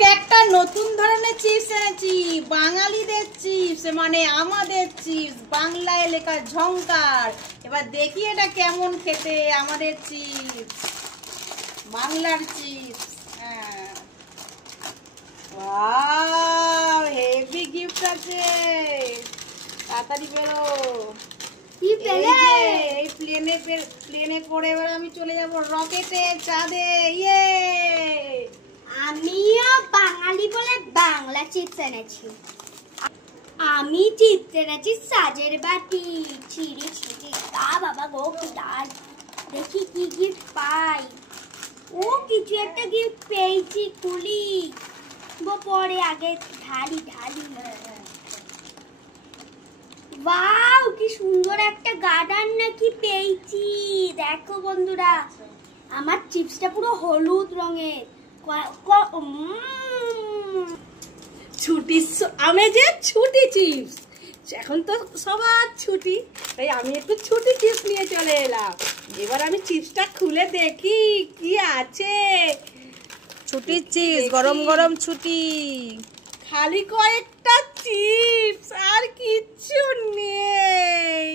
আজকে একটা নতুন ধরনের চিপস এনেছি, বাঙালিদের চিপস, মানে আমাদের চিপস, বাংলায় লেখা ঝংকার। এবার দেখি এটা কেমন খেতে, আমাদের চিপস, বাংলার চিপস। হ্যাঁ, ওয়াও, হেভি গিফট আছে, তাড়াতাড়ি বেরো। কি পেলে? এই প্লেনে করে এবার আমি চলে যাব রকেটে, চাঁদে। ইয়ে, আমিও বাঙালি বলে বাংলা চিপস এনেছি। আমি চিপস এনেছি সাজের বাটি। ছিঁড়ি ছিঁড়ি তা বাবা গো কি দাল। দেখি কি গিফট পাই। ও কিছু একটা গিফট পেয়েছি, খুলি পরে, আগে ঢালি ঢালি। ওয়াও, কি সুন্দর একটা গার্ডেন নাকি পেয়েছি। দেখো বন্ধুরা, আমার চিপসটা পুরো হলুদ রঙের। ছুটি আমেজের ছুটি চিপস। এখন তো সবার ছুটি, তাই আমি একটু ছুটি চিপস নিয়ে চলে এলাম। এবার আমি চিপসটা খুলে দেখি কি আছে। ছুটির চিপস, গরম গরম ছুটি, খালি কয়েকটা চিপস, আর কিচ্ছু নেই।